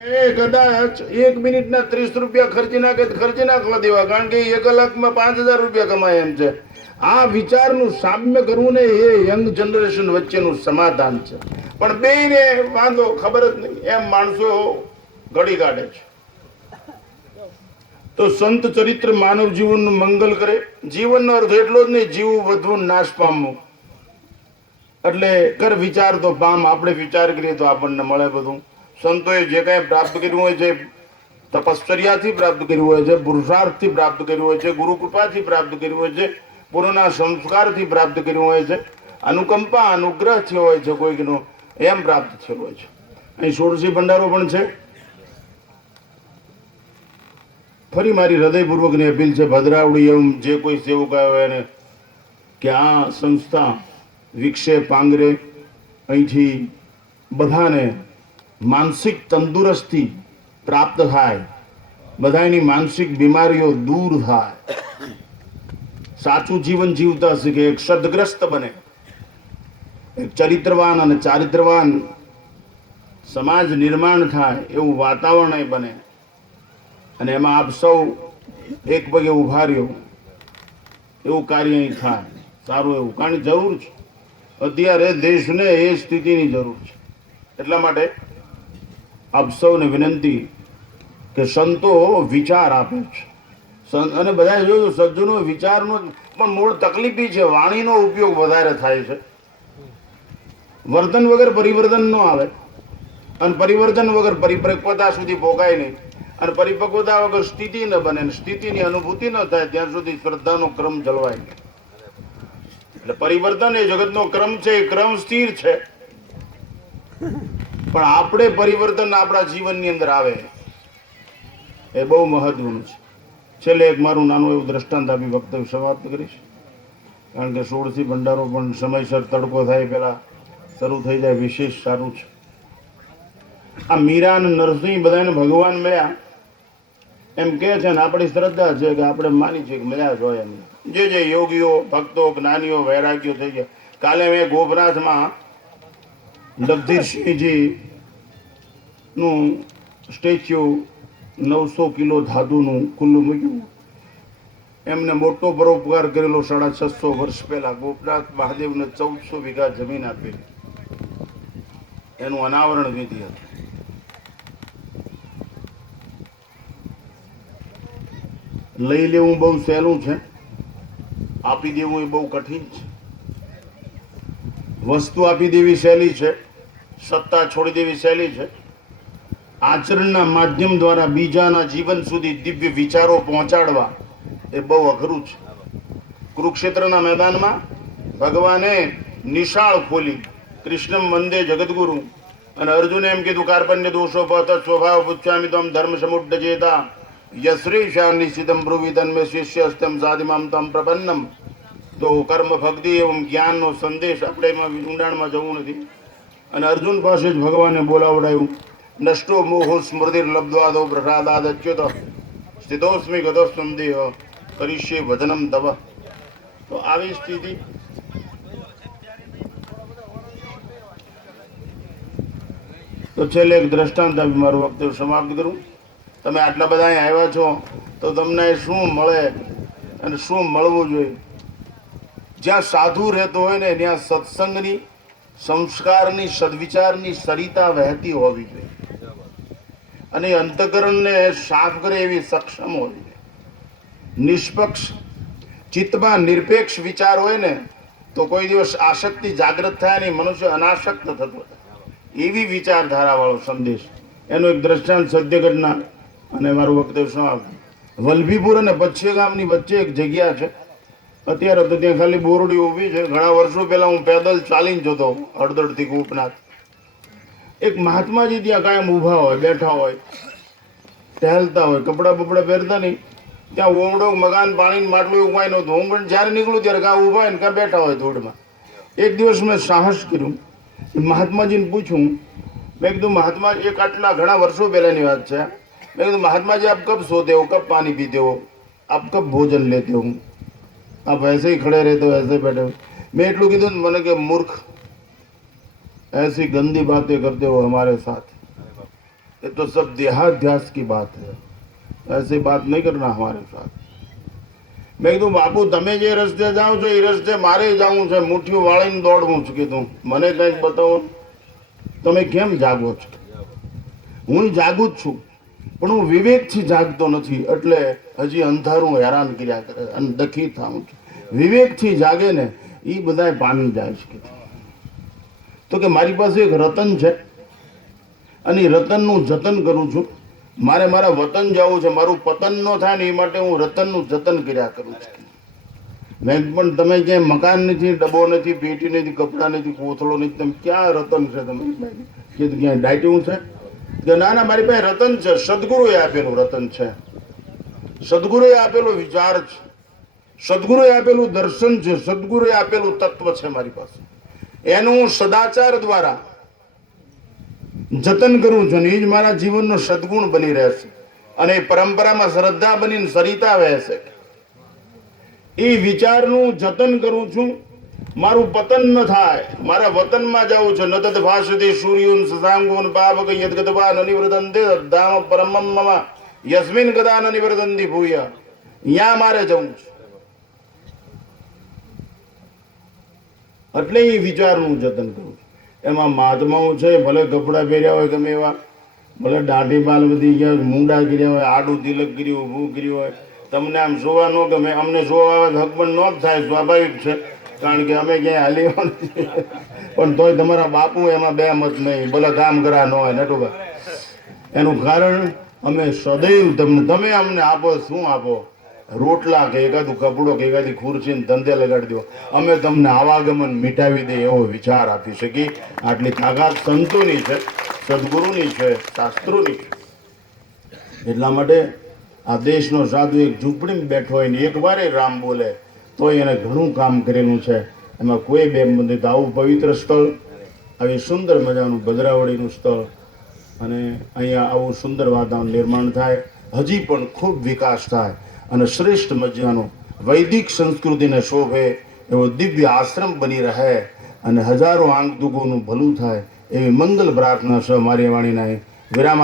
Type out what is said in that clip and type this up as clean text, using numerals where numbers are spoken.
કદાચ 1 મિનિટના 30 રૂપિયા ખર્ચી નાખવા દેવા, કારણ કે 1 કલાકમાં 5,000 રૂપિયા કમાય એમ છે. આ વિચારનું સામ્ય કરવું ને એ યંગ જનરેશન વચ્ચેનું સમાધાન છે. પણ બેયને વાંધો ખબર જ નહીં, એમ માણસો ઘડી કાઢે છે. તો સંત ચરિત્ર માનવ જીવનનું મંગલ કરે. જીવનનો અર્થ એટલો જ નહીં જીવવું, વધવું, નાશ પામવું. એટલે કર વિચાર તો પામ. આપણે વિચાર કરીએ તો આપણને મળે બધું. સંતોએ જે કાંઈ પ્રાપ્ત કર્યું હોય છે, તપશ્ચર્યાથી પ્રાપ્ત કર્યું હોય છે, પુરુષાર્થથી પ્રાપ્ત કર્યું હોય છે, ગુરુ કૃપાથી પ્રાપ્ત કર્યું હોય છે, પૂર્વના સંસ્કારથી પ્રાપ્ત કર્યું હોય છે, અનુકંપા અનુગ્રહ થયો હોય છે, કોઈકનો એમ પ્રાપ્ત થયો હોય છે. અહીં ષોડશી ભંડારો પણ છે. ફરી મારી હૃદયપૂર્વકની અપીલ છે, ભદ્રાવડી એમ જે કોઈ સેવક હોય એને કે આ સંસ્થા વિકસે, પાંગરે, અહીંથી બધાને માનસિક તંદુરસ્તી પ્રાપ્ત થાય, બધાની માનસિક બીમારીઓ દૂર થાય, સાચું જીવન જીવતા શીખે, એક સદગ્રસ્ત બને, એક ચરિત્રવાન અને ચારિત્રવાન સમાજ નિર્માણ થાય એવું વાતાવરણ બને. અને એમાં આપ સૌ એક પગે ઉભા રહ્યો એવું કાર્ય અહીં થાય. સારું એવું, કારણ જરૂર છે. અત્યારે દેશને એ સ્થિતિની જરૂર છે. એટલા માટે આપ સૌને વિનંતી કે સંતો વિચાર આપે છે, અને બધા જોયું સજ્જનો વિચારનો પણ મૂળ તકલીફ છે, વાણીનો ઉપયોગ વધારે થાય છે. વર્તન વગર પરિવર્તન ન આવે, અને પરિવર્તન વગર પરિપક્વતા સુધી પહોંચાય નહીં, અને પરિપક્વતા વગર સ્થિતિ ન બને, સ્થિતિની અનુભૂતિ ન થાય ત્યાં સુધી શ્રદ્ધાનો ક્રમ જળવાય નહીં. એટલે પરિવર્તન એ જગતનો ક્રમ છે, એ ક્રમ સ્થિર છે, પણ આપણે પરિવર્તન આપણા જીવનની અંદર આવે એ બહુ મહત્વનું છે. છેલ્લે એક મારું નાનું એવું દ્રષ્ટાંત આપી વક્તવ્ય સમાપ્ત કરીશ, કારણ કે ષોડશી ભંડારો પણ સમયસર તડકો થાય પહેલા શરૂ થઈ જાય, વિશેષ સારું છે. આ મીરા અને નરસિંહ બધાને ભગવાન મળ્યા એમ કે છે, ને આપણી શ્રદ્ધા છે કે આપણે માની છીએ કે મળ્યા જ હોય. એમ જે જે યોગીઓ, ભક્તો, જ્ઞાનીઓ, વૈરાગ્યો થઈ ગયા. કાલે મેં ગોપનાથમાં જગદીશસિંહજી નું સ્ટેચ્યુ 900 કિલો ધાતુનું ખુલ્લું મૂક્યું. એમને મોટો પરોપકાર કરેલો 650 વર્ષ પહેલા ગોપનાથ મહાદેવને 1400 વીઘા જમીન આપેલી. એનું અનાવરણ વિધિ હતું. લઈ લેવું બહુ સહેલું છે, આપી દેવું એ બહુ કઠિન છે. વસ્તુ આપી દેવી સહેલી છે, સત્તા છોડી દેવી સહેલી છે. આચરણના માધ્યમ દ્વારા બીજાના જીવન સુધી દિવ્ય વિચારો પહોંચાડવા એ બહુ અઘરું છે. કુરુક્ષેત્રના મેદાનમાં ભગવાને નિશાળ ખોલી, કૃષ્ણમ વંદે જગદગુરુ, અને અર્જુને એમ કીધું કાર્પણ્ય દોષો પત સ્વભાવ પુચ્છામિ તમ ધર્મ સમુદ્ધ જેતા યશ્રીશા નિશ્ચિતમ બ્રુવિતન મેં શિષ્યસ્તમ સાધિમામ તમ પ્રપન્નમ. તો કર્મ ભક્તિ એવં જ્ઞાનનો સંદેશ આપણે એમાં ઊંડાણમાં જવું નથી. અને અર્જુન પાસે જ ભગવાને બોલાવડાયું, નષ્ટો મોહો સ્મૃતિ લબ્ધ્વાદો પ્રસાદાદ અચ્યુત સ્થિતોસ્મિ ગતો સંદેહ કરીશ્ય વદનમ તવ. તો આવી સ્થિતિ તો છેલ્લે એક દ્રષ્ટાંત આપી મારું વક્તવ્ય સમાપ્ત કરું. તમે આટલા બધા અહીં આવ્યા છો તો તમને શું મળે અને શું મળવું જોઈએ? જ્યાં સાધુ રહેતો હોય ને ત્યાં સત્સંગની, સંસ્કારની, સદવિચારની સરિતા વહેતી હોવી જોઈએ, અને અંતઃકરણને સાફ કરે એવી સક્ષમ હોવી જોઈએ. નિષ્પક્ષ ચિત્તમાં નિરપેક્ષ વિચાર હોય ને તો કોઈ દિવસ આસક્તિ જાગૃત થાય નહીં, મનુષ્ય અનાસક્ત થતો થાય. એવી વિચારધારાવાળો સંદેશ. એનું એક દ્રષ્ટાંત સત્ય ઘટના, અને મારું વક્તવ્ય સમાપ્ત. વલભીપુર અને પચ્છે ગામની વચ્ચે એક જગ્યા છે. અત્યારે તો ત્યાં ખાલી બોરડી ઊભી છે. ઘણા વર્ષો પહેલા હું પેદલ ચાલીને જતો હળદળથી ગોપનાથ. એક મહાત્માજી ત્યાં કાયમ ઊભા હોય, બેઠા હોય, ટહેલતા હોય, કપડાં બપડા પહેરતા નહીં. ત્યાં ઓમડો મકાન, પાણી, માટલું એવું કાંઈ નહોતું. હું પણ જ્યારે નીકળું ત્યારે કાં ઊભા હોય ને કાં બેઠા હોય ધૂળમાં. એક દિવસ મેં સાહસ કર્યું, મહાત્માજીને પૂછું. મેં કીધું મહાત્મા, એક આટલા ઘણા વર્ષો પહેલાની વાત છે. મેં કીધું મહાत्मा जी आप कब सोते हो, कब पानी पीते हो, आप कब भोजन लेते हो, आप ऐसे ही खड़े रहते हो, ऐसे बैठे हो? मैं એટલું કીધું મને કે મૂર્ખ, ऐसी गंदी बातें करते हो हमारे साथ. ये तो सब देहाध्यास की बात है, ऐसी बात नहीं करना हमारे साथ। મેં કીધું બાપુ તમે જે રસ્તે જાઓ છો એ રસ્તે મારે જવું છે, મુઠ્ઠીઓ વાળીને દોડવું છે. કીધું મને કંઈક બતાવો, તમે કેમ જાગો છો? હું જાગું જ છું, પણ હું વિવેકથી જાગતો નથી, એટલે હજી અંધારું હેરાન કર્યા કરે અને દખી થાઉં છું. વિવેકથી જાગે ને એ બધાય પામી જાય છે. તો કે મારી પાસે એક રતન છે અને એ રતનનું જતન કરું છું. મારે મારા વતન જવું છે, મારું પતન ન થાય ને એ માટે હું રતનનું જતન કર્યા કરું છું. મેં પણ તમે ક્યાંય મકાન નથી, ડબ્બો નથી, પેટી નથી, કપડાં નથી, કોથળો નથી, તમે ક્યાં રતન છે? તમે કીધું ક્યાંય ડાયટ્યું છે? કે ના ના, મારી પાસે રતન છે, સદગુરુએ આપેલું રતન છે, સદગુરુએ આપેલો વિચાર છે, સદગુરુએ આપેલું દર્શન છે, સદગુરુએ આપેલું તત્વ છે મારી પાસે. એનું હું સદાચાર દ્વારા જતન કરું છું ને એ જ મારા જીવનનો સદગુણ બની રહેશે અને એ પરંપરામાં શ્રદ્ધા બનીને સરિતા વહેશે. એ વિચારનું જતન કરું છું, મારું પતન ન થાય, મારા વતનમાં જવું છે. ન તદ ભાષતે સૂર્યોન શશાંકોન પાવક યદગતવા ન નિવૃતંતે ધામ પરમમ મમ યસ્મિન ગદા ન નિવૃતંતિ ભૂય. ત્યાં મારે જવું છે. એટલે એ વિચારનું જતન કરું છું. એમાં મહાત્માઓ છે, ભલે કપડાં પહેર્યા હોય ગમે એવા, ભલે દાઢી બાલ વધી ગયા હોય, મૂંડા કર્યા હોય, આડું તિલક કર્યું, ઊભું કર્યું હોય, તમને આમ જોવા ન ગમે. અમને જોવા આવે હકબંધ ન જ થાય, સ્વાભાવિક છે, કારણ કે અમે ક્યાંય હાલી નથી. પણ તોય તમારા બાપુ એમાં બે મત નહીં, ભલે કામ કરા ન હોય નટુભા. એનું કારણ અમે સદૈવ તમે અમને આપો, શું આપો? રોટલા કે એકાદું કપડો કે એકાદી ખુરશીને ધંધે લગાડી દો, અમે તમને આવાગમન મિટાવી દે એવો વિચાર આપી શકીએ. આટલી તાકાત સંતોની છે, સદગુરુની છે, શાસ્ત્રોની છે. એટલા માટે આ દેશનો સાધુ એક ઝૂંપડીમાં બેઠો હોય ને એક વારે રામ બોલે તો એને ઘણું કામ કરેલું છે. એમાં કોઈ બે મંદિર. આવું પવિત્ર સ્થળ, આવી સુંદર મજાનું ભદ્રાવળીનું સ્થળ, અને અહીંયા આવું સુંદર વાતાવરણ નિર્માણ થાય, હજી પણ ખૂબ વિકાસ થાય અને શ્રેષ્ઠ મજાનો વૈદિક સંસ્કૃતિને શોભે એવો દિવ્ય આશ્રમ બની રહે અને હજારો આંગતુકોનું ભલું થાય એવી મંગલ પ્રાર્થના છે મારી વાણીના વિરામ.